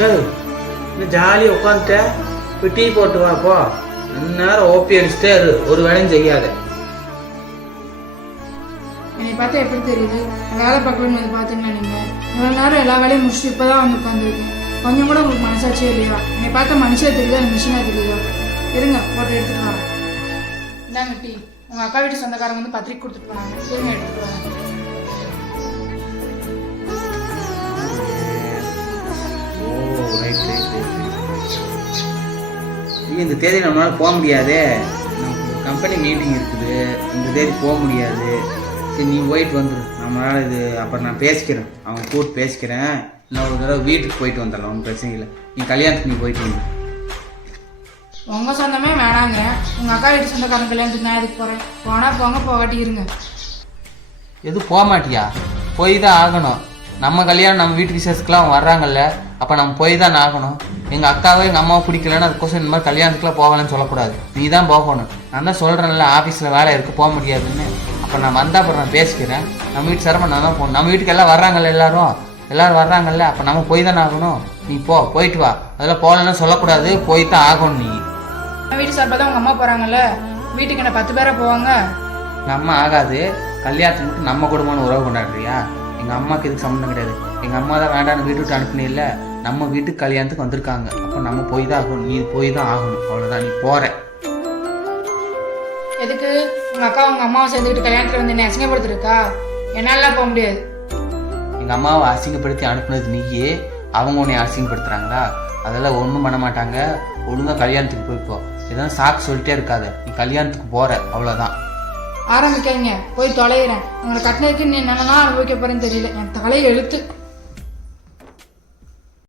இன்னும் ஜாலியாக உட்காந்துட்ட போய் டீ போட்டு வா போ. நேரம் ஓப்பி அடிச்சுட்டே இரு, ஒரு வேலையும் செய்யாத. என்னை பார்த்தா எப்படி தெரியுது? வேலை பார்க்கணும்னு வந்து பார்த்தீங்கன்னா நீங்கள் இவ்வளோ நேரம் எல்லா வேலையும் முடிச்சுட்டு இப்போ தான் வந்து உட்காந்துருக்கேன். கொஞ்சம் கூட உங்களுக்கு மனசாட்சியே இல்லையா? என்னை பார்த்தா மனுஷியாக தெரியுதா இல்லை மிஷினாக தெரியுதா? இருங்க போட்டோ எடுத்துட்டு வரேன். இந்தாங்க டீ. உங்கள் அக்கா வீட்டு சொந்தக்காரங்க வந்து பத்திரிக்கை கொடுத்துட்டு போனாங்க. இருங்க எடுத்துட்டு வரேன். இந்த தேதி நம்மளால போக முடியாது, கம்பெனி மீட்டிங் இருக்குது, இந்த தேதி போக முடியாது. சரி நீ போயிட்டு வந்துடு, நம்மளால இது அப்புறம் நான் பேசிக்கிறேன், அவங்க கூப்பிட்டு பேசிக்கிறேன். இன்னொரு தடவை வீட்டுக்கு போயிட்டு வந்துடலாம், ஒன்றும் பிரச்சனை இல்லை. நீ கல்யாணத்துக்கு நீ போயிட்டு வந்து. உங்கள் சொந்தமே வேணாங்க, உங்கள் அக்கா வீட்டு சொந்தக்காரங்க கல்யாணத்துக்கு நான் எதுக்கு போகிறேன்? போனால் போங்க, போகாட்டி இருங்க. எதுவும் போக மாட்டியா? போய் தான் ஆகணும். நம்ம கல்யாணம் நம்ம வீட்டு விசேஷத்துக்குலாம் அவங்க வர்றாங்கல்ல, அப்போ நம்ம போய் தான் ஆகணும். எங்கள் அக்காவை எங்கள் அம்மாவை பிடிக்கலன்னு அதுக்கோசம் இந்த மாதிரி கல்யாணத்துக்குலாம் போகலன்னு சொல்லக்கூடாது. நீ தான் போகணும். நான் தான் சொல்கிறேன்ல, ஆஃபீஸில் வேலை இருக்குது, போக முடியாதுன்னு. அப்போ நான் வந்தால் அப்புறம் நான் பேசிக்கிறேன். நம்ம வீட்டு சிரமம் நான் தான் போகணும். நம்ம வீட்டுக்கு எல்லாம் வர்றாங்கல்ல, எல்லோரும் வர்றாங்கல்ல, அப்போ நம்ம போய் தானே ஆகணும். நீ போயிட்டு வா. அதெல்லாம் போகலன்னு சொல்லக்கூடாது, போய் தான் ஆகணும். நீ நம்ம வீட்டு சார்பாக தான் உங்கள் அம்மா போகிறாங்கல்ல, வீட்டுக்கு என்ன 10 பேரை போவாங்க. நம்ம ஆகாது. கல்யாணத்துக்கு மட்டும் நம்ம குடும்பம்னு உறவு கொண்டாடுறியா? எங்கள் அம்மாவுக்கு இதுக்கு சம்மந்தம் கிடையாது. எங்கள் அம்மா தான் வேண்டான்னு வீட்டு விட்டு அனுப்புனே இல்லை, நம்ம வீட்டுக்கு கல்யாணத்துக்கு வந்திருக்காங்க. அப்போ நம்ம போய் தான் ஆகணும். நீ போய் தான் ஆகணும், அவ்வளோதான். நீ போகிற எதுக்கு? உங்கள் அக்கா உங்கள் அம்மாவை சேர்ந்துக்கிட்டு கல்யாணத்தில் வந்து என்ன அசிங்கப்படுத்திருக்கா? என்னாலாம் போக முடியாது. எங்கள் அம்மாவை அசிங்கப்படுத்தி அனுப்புனது நீயே, அவங்க உன்னை அசிங்கப்படுத்துகிறாங்களா? அதெல்லாம் ஒன்றும் பண்ண மாட்டாங்க. ஒழுங்காக கல்யாணத்துக்கு போய்ப்போ. எதாவது சாக்கு சொல்லிட்டே இருக்காத. நீ கல்யாணத்துக்கு போகிற, அவ்வளோதான். ஆரம்பிக்காதீங்க, போய் தொலைகிறேன். உங்களை கட்டினதுக்கு நீ என்னென்னலாம் அனுபவிக்க போகிறேன்னு தெரியல. என் தலையை எழுத்து.